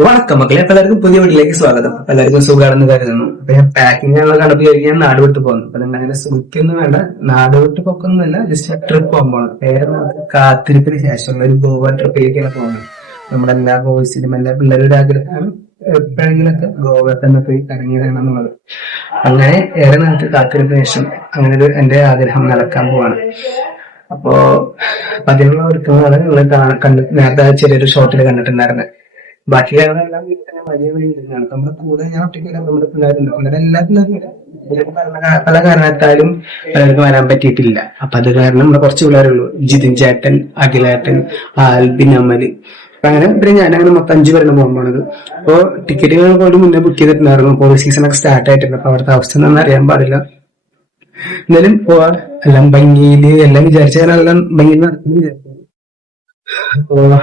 വണക്കം മക്കളെ എല്ലാവർക്കും പുതിയ വീട്ടിലേക്ക് സ്വാഗതം. എല്ലാവർക്കും സുഖമാണെന്ന് കരുതുന്നു. അപ്പൊ ഞാൻ പാക്കിംഗ് ഞങ്ങൾ കണ്ടപ്പോൾ ഞാൻ നാട് വിട്ട് പോകുന്നു അപ്പൊ നിങ്ങൾ അങ്ങനെ സുഖിക്കൊന്നും വേണ്ട. നാട് വിട്ട് പൊക്കൊന്നുമല്ല ജസ്റ്റ് ട്രിപ്പ് പോകാൻ പോകണം കാത്തിരിപ്പിന് ശേഷമുള്ള ഒരു ഗോവ ട്രിപ്പിലേക്കാണ് പോകുന്നത് നമ്മുടെ എല്ലാ ബോയ്സിനും എല്ലാ പിള്ളേരുടെ ആഗ്രഹമാണ് എപ്പോഴെങ്കിലൊക്കെ ഗോവ തന്നെ പോയി കറങ്ങി വരണം എന്നുള്ളത്. അങ്ങനെ ഏറെ നാട്ടിൽ കാത്തിരിപ്പിന് ശേഷം അങ്ങനെ ഒരു എന്റെ ആഗ്രഹം നടക്കാൻ പോവാണ്. അപ്പോ അതിനുള്ള ഒരുക്കങ്ങളാണ് നിങ്ങൾ കണ്ട് നേരത്തെ ചെറിയൊരു ഷോട്ടിൽ കണ്ടിട്ടുണ്ടായിരുന്നത് ബാക്കി തന്നെ വലിയ വീടിലാണ് നമ്മുടെ കൂടെ ഞാൻ ഒറ്റയ്ക്കല്ല നമ്മുടെ പിള്ളേരുണ്ട്. പിള്ളേരെ എല്ലാത്തിനും പല കാരണത്താലും പലർക്കും വരാൻ പറ്റിയിട്ടില്ല. അപ്പൊ അത് കാരണം നമ്മുടെ കുറച്ച് പിള്ളേരുള്ളൂ ജിതിൻ ചേട്ടൻ അഖിലേട്ടൻ ആൽബിൻ അമൽ അങ്ങനെ പിന്നെ ഞാനങ്ങനെ മൊത്തം അഞ്ചു പേരുടെ പോകുമ്പോണത് പോണത് അപ്പോ ടിക്കറ്റുകൾ പോലും മുന്നേ ബുക്ക് ചെയ്തിട്ടുണ്ടായിരുന്നു. അപ്പോൾ സീസൺ ഒക്കെ സ്റ്റാർട്ട് ആയിട്ടുണ്ട്. അപ്പൊ അവിടുത്തെ അവസ്ഥ എന്താണെന്ന് അറിയാൻ പാടില്ല. എന്നാലും പോവാ. എല്ലാം ഭംഗിയിൽ എല്ലാം വിചാരിച്ചാൽ എല്ലാം ഭംഗി നടക്കുന്നു ഇക്കാണുന്ന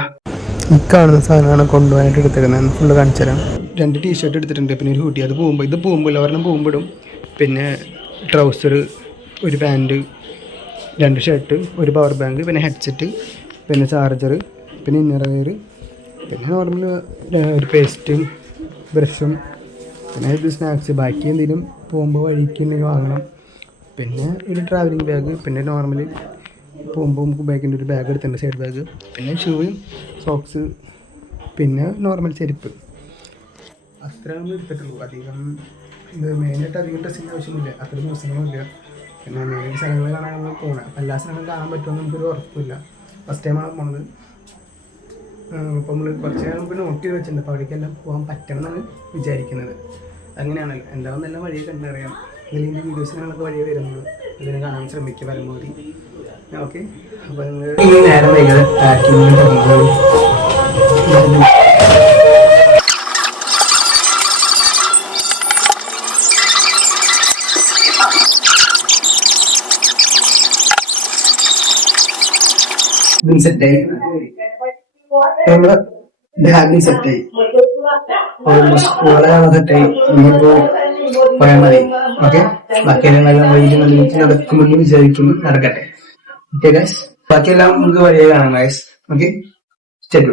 ഈ കാണുന്ന സാധനമാണ് കൊണ്ടുപോകാനായിട്ട് എടുത്തിരുന്നത്. ഫുള്ള് കാണിച്ചു തരാം രണ്ട് ടീഷർട്ട് എടുത്തിട്ടുണ്ട്. പിന്നെ ഒരു ഹൂട്ടി അത് പോകുമ്പോൾ ഇത് പോകുമ്പോൾ എല്ലാവരും പോകുമ്പോൾ ഇടും പിന്നെ ട്രൗസർ ഒരു പാന്റ് രണ്ട് ഷർട്ട് ഒരു പവർ ബാങ്ക് പിന്നെ ഹെഡ്സെറ്റ് പിന്നെ ചാർജർ പിന്നെ ഇന്നർ വെയർ പിന്നെ നോർമൽ ഒരു പേസ്റ്റും ബ്രഷും പിന്നെ ഇത് സ്നാക്സ് ബാക്കി എന്തെങ്കിലും പോകുമ്പോൾ വഴിക്ക് എന്തെങ്കിലും വാങ്ങണം. പിന്നെ ഒരു ട്രാവലിംഗ് ബാഗ് പിന്നെ നോർമലി പോകുമ്പോൾ നമുക്ക് ബാഗിന്റെ ഒരു ബാഗ് എടുത്തിട്ടുണ്ട് സൈഡ് ബാഗ് പിന്നെ ഷൂ സോക്സ് പിന്നെ നോർമൽ ചെരുപ്പ്. അത്ര നമ്മൾ എടുത്തിട്ടുള്ളൂ. അധികം മെയിനായിട്ട് അധികം ഡ്രസ്സിന്റെ ആവശ്യമില്ല അത്ര ദിവസങ്ങളുമില്ല പിന്നെ മെയിൻ സ്ഥലങ്ങൾ കാണാൻ നമ്മൾ പോകണം എല്ലാ സ്ഥലങ്ങളും കാണാൻ പറ്റുമെന്ന് നമുക്കൊരു ഉറപ്പില്ല. ഫസ്റ്റ് ടൈമാണ് പോണത്. അപ്പോൾ നമ്മൾ കുറച്ച് നേരം നമുക്ക് നോട്ട് ചെയ്ത് വെച്ചിട്ടുണ്ട്. അപ്പോൾ അവിടേക്കെല്ലാം പോകാൻ പറ്റണം എന്നാണ് വിചാരിക്കുന്നത്. അങ്ങനെയാണല്ലോ. എന്താണെന്നെല്ലാം വഴിയെ കണ്ടറിയാം ഇതിൽ വീഡിയോസ് വീഡിയോസിനൊക്കെ വഴി വരുന്നത്. ഇതിനെ കാണാൻ ശ്രമിക്കുക പരമാവധി. ഓക്കെ അപ്പോൾ നിങ്ങൾ നേരം വൈകാതെ പാക്കിങ്ങിന് തുടങ്ങുന്നത് സെറ്റായി നമ്മൾ ബാഗിൽ സെറ്റായി സ്കൂളെ സെറ്റായി ഇനിയിപ്പോ പോയാൽ മതി. ഓക്കെ ബാക്കിയെല്ലാം വഴിയിൽ നല്ല നടക്കുമെന്ന് വിചാരിക്കുന്നു. നടക്കട്ടെ. ഓക്കെ ഗൈസ് ബാക്കിയെല്ലാം നമുക്ക് വരികയാണ് ഗൈസ് ഓക്കെ ശരി